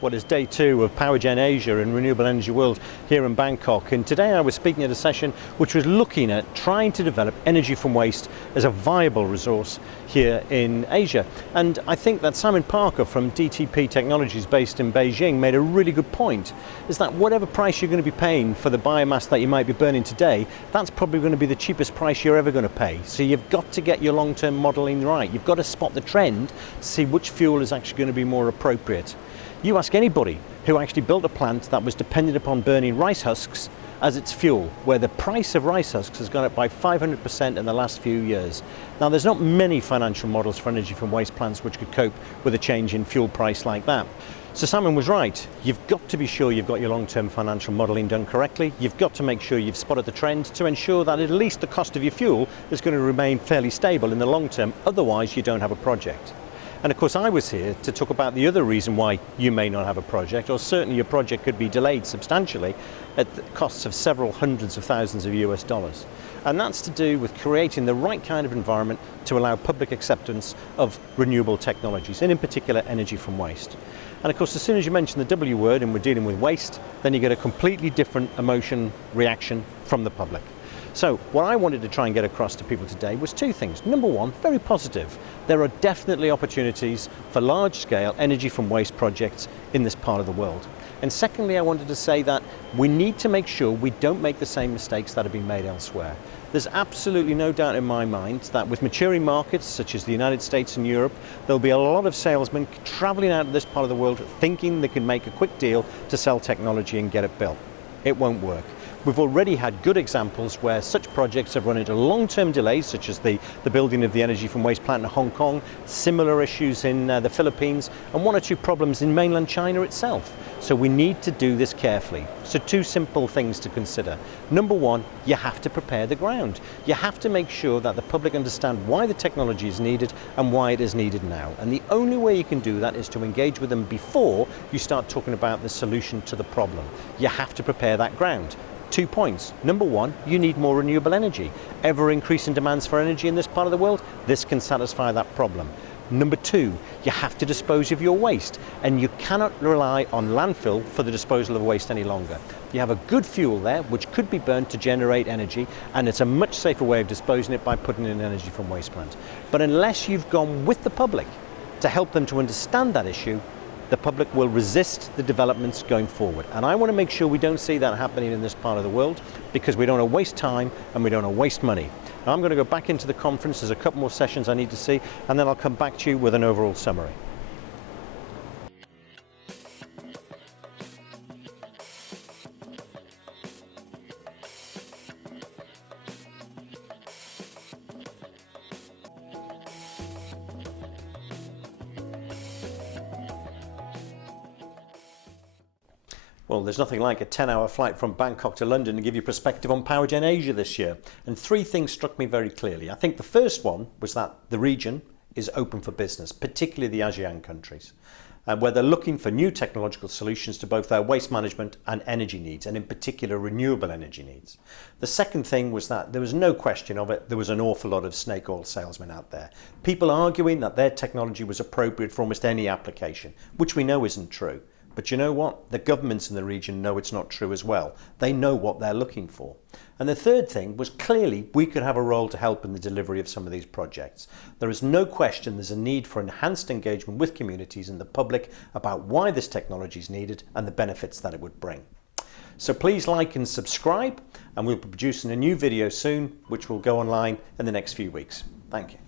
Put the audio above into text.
What is day 2 of PowerGen Asia and Renewable Energy World here in Bangkok, and today I was speaking at a session which was looking at trying to develop energy from waste as a viable resource here in Asia. And I think that Simon Parker from DTP Technologies based in Beijing made a really good point, is that whatever price you're going to be paying for the biomass that you might be burning today, that's probably going to be the cheapest price you're ever going to pay. So you've got to get your long-term modelling right. You've got to spot the trend to see which fuel is actually going to be more appropriate. You ask anybody who actually built a plant that was dependent upon burning rice husks as its fuel, where the price of rice husks has gone up by 500% in the last few years. Now, there's not many financial models for energy from waste plants which could cope with a change in fuel price like that. So Simon was right. You've got to be sure you've got your long-term financial modelling done correctly. You've got to make sure you've spotted the trend to ensure that at least the cost of your fuel is going to remain fairly stable in the long term. Otherwise, you don't have a project. And of course, I was here to talk about the other reason why you may not have a project, or certainly your project could be delayed substantially at the costs of several hundreds of thousands of US dollars. And that's to do with creating the right kind of environment to allow public acceptance of renewable technologies, and in particular energy from waste. And of course, as soon as you mention the W word and we're dealing with waste, then you get a completely different emotion reaction from the public. So what I wanted to try and get across to people today was two things. Number one, very positive. There are definitely opportunities for large-scale energy from waste projects in this part of the world. And secondly, I wanted to say that we need to make sure we don't make the same mistakes that have been made elsewhere. There's absolutely no doubt in my mind that with maturing markets such as the United States and Europe, there'll be a lot of salesmen traveling out of this part of the world thinking they can make a quick deal to sell technology and get it built. It won't work. We've already had good examples where such projects have run into long-term delays, such as the building of the energy from waste plant in Hong Kong, similar issues in the Philippines, and one or two problems in mainland China itself. So we need to do this carefully. So two simple things to consider. Number one, you have to prepare the ground. You have to make sure that the public understand why the technology is needed and why it is needed now. And the only way you can do that is to engage with them before you start talking about the solution to the problem. You have to prepare that ground. 2 points. Number one, you need more renewable energy. Ever increasing demands for energy in this part of the world, this can satisfy that problem. Number two, you have to dispose of your waste, and you cannot rely on landfill for the disposal of waste any longer. You have a good fuel there which could be burned to generate energy, and it's a much safer way of disposing it by putting in energy from waste plants. But unless you've gone with the public to help them to understand that issue, the public will resist the developments going forward. And I want to make sure we don't see that happening in this part of the world, because we don't want to waste time and we don't want to waste money. Now, I'm going to go back into the conference. There's a couple more sessions I need to see, and then I'll come back to you with an overall summary. Well, there's nothing like a 10-hour flight from Bangkok to London to give you perspective on PowerGen Asia this year. And three things struck me very clearly. I think the first one was that the region is open for business, particularly the ASEAN countries, where they're looking for new technological solutions to both their waste management and energy needs, and in particular renewable energy needs. The second thing was that there was no question of it, there was an awful lot of snake oil salesmen out there. People arguing that their technology was appropriate for almost any application, which we know isn't true. But you know what? The governments in the region know it's not true as well. They know what they're looking for. And the third thing was clearly we could have a role to help in the delivery of some of these projects. There is no question there's a need for enhanced engagement with communities and the public about why this technology is needed and the benefits that it would bring. So please like and subscribe, and we'll be producing a new video soon which will go online in the next few weeks. Thank you.